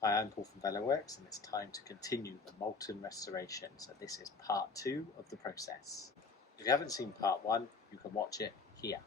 Hi, I'm Paul from Velo Works, and it's time to continue the Moulton restoration. So this is part 2 of the process. If you haven't seen part 1, you can watch it here.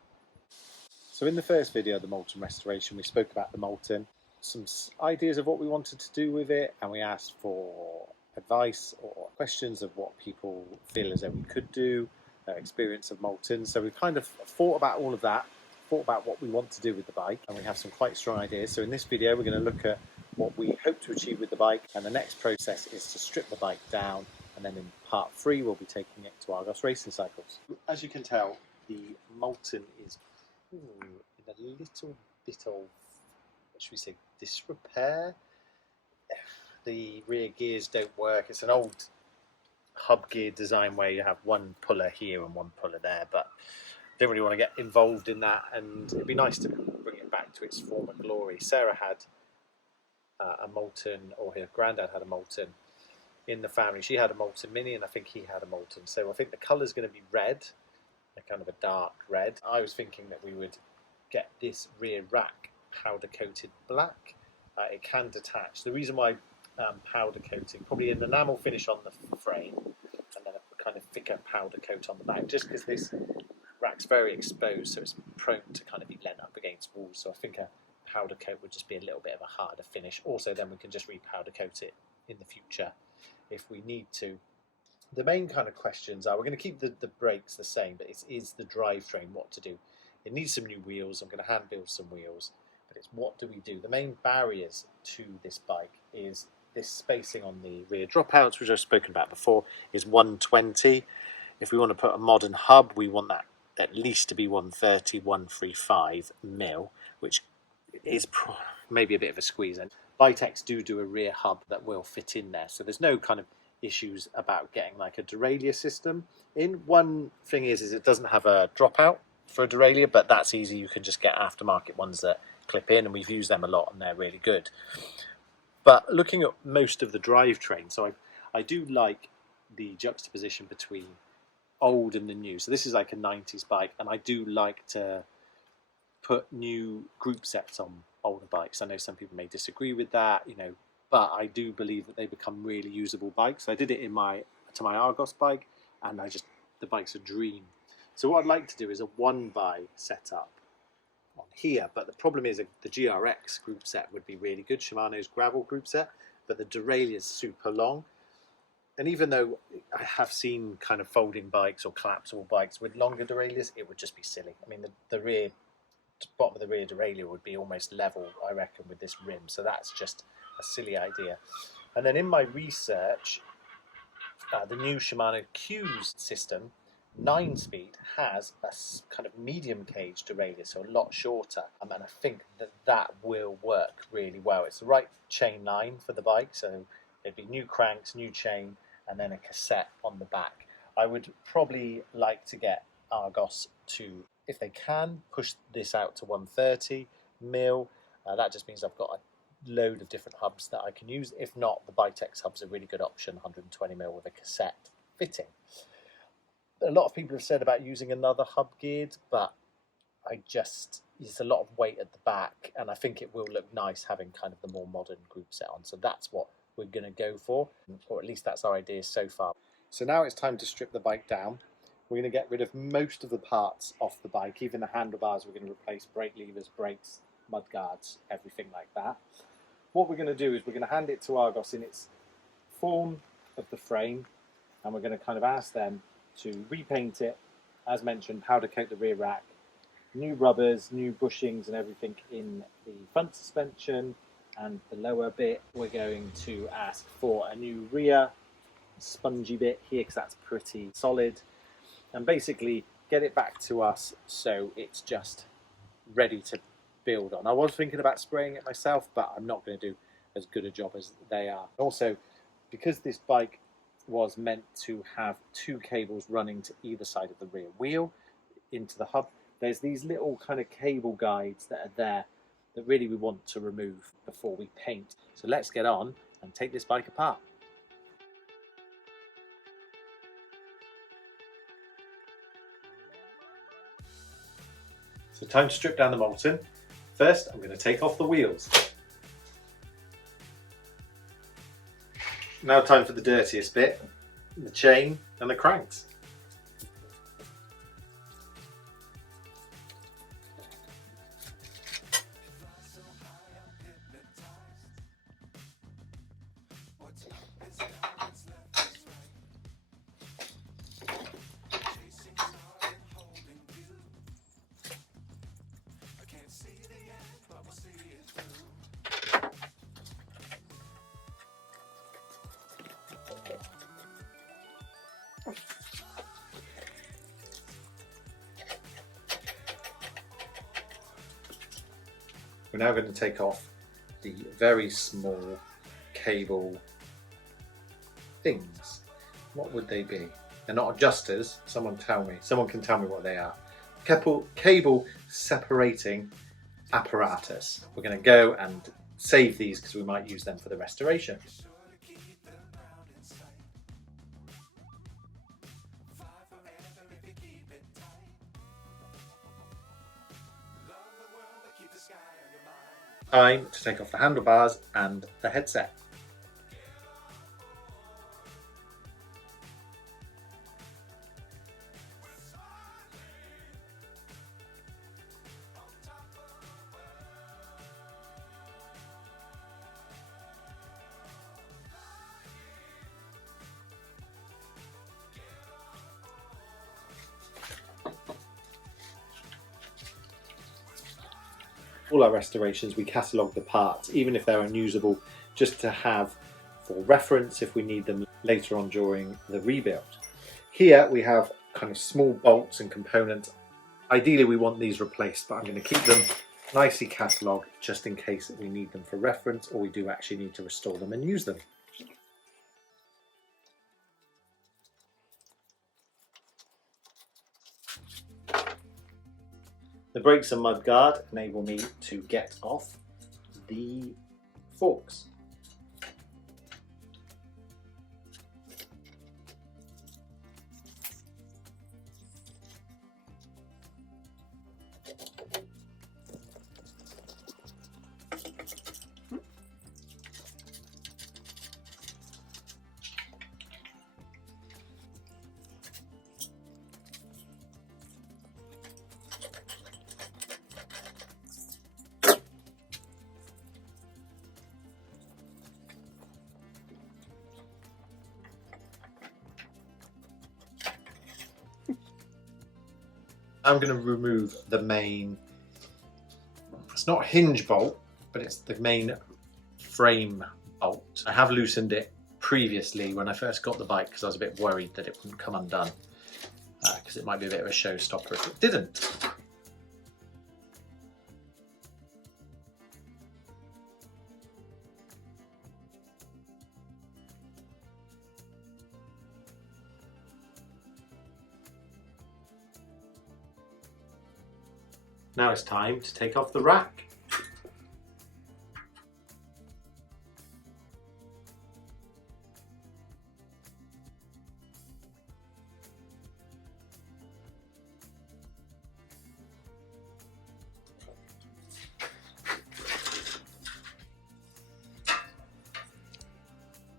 So in the first video of the Moulton restoration, we spoke about the Moulton, some ideas of what we wanted to do with it, and we asked for advice or questions of what people feel as though we could do, their experience of Moulton. So we've kind of thought about all of that, thought about what we want to do with the bike, and we have some quite strong ideas. So in this video, we're going to look at what we hope to achieve with the bike, and the next process is to strip the bike down, and then in part 3 we'll be taking it to Argos racing cycles. As you can tell, the Moulton is in a little bit of, what should we say, disrepair. The rear gears don't work. It's an old hub gear design where you have one puller here and one puller there, but don't really want to get involved in that, and it'd be nice to bring it back to its former glory. Sarah had a Moulton, or her granddad had a Moulton in the family. She had a Moulton Mini, and I think he had a Moulton. So I think the colour's going to be red, a kind of a dark red. I was thinking that we would get this rear rack powder coated black. It can detach. The reason why powder coating, probably an enamel finish on the frame, and then a kind of thicker powder coat on the back, just because this rack's very exposed, so it's prone to kind of be lent up against walls. So I think a powder coat would just be a little bit of a harder finish. Also, then we can just re-powder coat it in the future if we need to. The main kind of questions are, we're going to keep the brakes the same, but it is the drivetrain, what to do. It needs some new wheels. I'm going to hand build some wheels, but it's what do we do? The main barriers to this bike is this spacing on the rear dropouts, which I've spoken about before, is 120. If we want to put a modern hub, we want that at least to be 130, 135 mil, which is maybe a bit of a squeeze. And Vitex do a rear hub that will fit in there, so there's no kind of issues about getting like a derailleur system in. One thing is it doesn't have a dropout for a derailleur, but that's easy. You can just get aftermarket ones that clip in, and we've used them a lot and they're really good. But looking at most of the drivetrain, so I do like the juxtaposition between old and the new. So this is like a 90s bike, and I do like to put new group sets on older bikes. I know some people may disagree with that, but I do believe that they become really usable bikes. I did it to my Argos bike, and the bike's a dream. So what I'd like to do is a one-by setup on here, but the problem is the GRX group set would be really good, Shimano's gravel group set, but the derailleur is super long. And even though I have seen kind of folding bikes or collapsible bikes with longer derailleurs, it would just be silly. I mean, the bottom of the rear derailleur would be almost level, I reckon, with this rim. So that's just a silly idea. And then in my research, the new Shimano Q's system, 9-speed, has a kind of medium cage derailleur, so a lot shorter. And I think that will work really well. It's the right chain line for the bike, so it'd be new cranks, new chain, and then a cassette on the back. I would probably like to get Argos to, if they can, push this out to 130 mil. That just means I've got a load of different hubs that I can use. If not, the Vitex hub's a really good option, 120 mil with a cassette fitting. A lot of people have said about using another hub geared, but there's a lot of weight at the back, and I think it will look nice having kind of the more modern group set on. So that's what we're going to go for, or at least that's our idea so far. So now it's time to strip the bike down. We're going to get rid of most of the parts off the bike, even the handlebars. We're going to replace brake levers, brakes, mudguards, everything like that. What we're going to do is we're going to hand it to Argos in its form of the frame, and we're going to kind of ask them to repaint it, as mentioned, powder coat the rear rack, new rubbers, new bushings and everything in the front suspension and the lower bit. We're going to ask for a new rear spongy bit here, because that's pretty solid, and basically get it back to us so it's just ready to build on. I was thinking about spraying it myself, but I'm not going to do as good a job as they are. Also, because this bike was meant to have 2 cables running to either side of the rear wheel into the hub, there's these little kind of cable guides that are there that really we want to remove before we paint. So let's get on and take this bike apart. So time to strip down the Moulton. First, I'm going to take off the wheels. Now time for the dirtiest bit, the chain and the cranks. We're now going to take off the very small cable things. What would they be? They're not adjusters. Someone can tell me what they are. Cable separating apparatus. We're going to go and save these because we might use them for the restoration. Time to take off the handlebars and the headset. All our restorations, we catalogue the parts, even if they're unusable, just to have for reference if we need them later on during the rebuild. Here we have kind of small bolts and components. Ideally we want these replaced, but I'm going to keep them nicely catalogued just in case that we need them for reference or we do actually need to restore them and use them. The brakes and mudguard enable me to get off the forks. I'm going to remove the main, it's not hinge bolt, but it's the main frame bolt. I have loosened it previously when I first got the bike because I was a bit worried that it wouldn't come undone because it might be a bit of a showstopper if it didn't. Now it's time to take off the rack.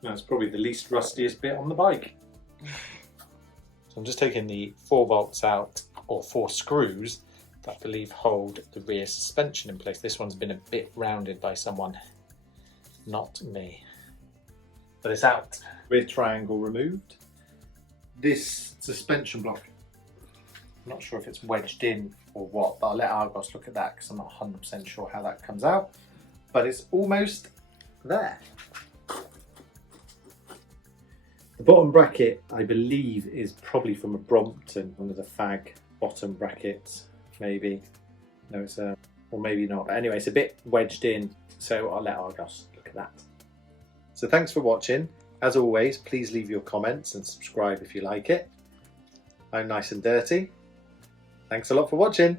Now it's probably the least rustiest bit on the bike. So I'm just taking the 4 bolts out, or 4 screws, that I believe hold the rear suspension in place. This one's been a bit rounded by someone, not me. But it's out. Rear triangle removed. This suspension block, I'm not sure if it's wedged in or what, but I'll let Argos look at that because I'm not 100% sure how that comes out. But it's almost there. The bottom bracket, I believe, is probably from a Brompton, one of the fag bottom brackets. Maybe, no, it's or maybe not, but anyway, it's a bit wedged in, so I'll let Argos look at that. So thanks for watching. As always, please leave your comments and subscribe if you like it. I'm Nice and Dirty. Thanks a lot for watching.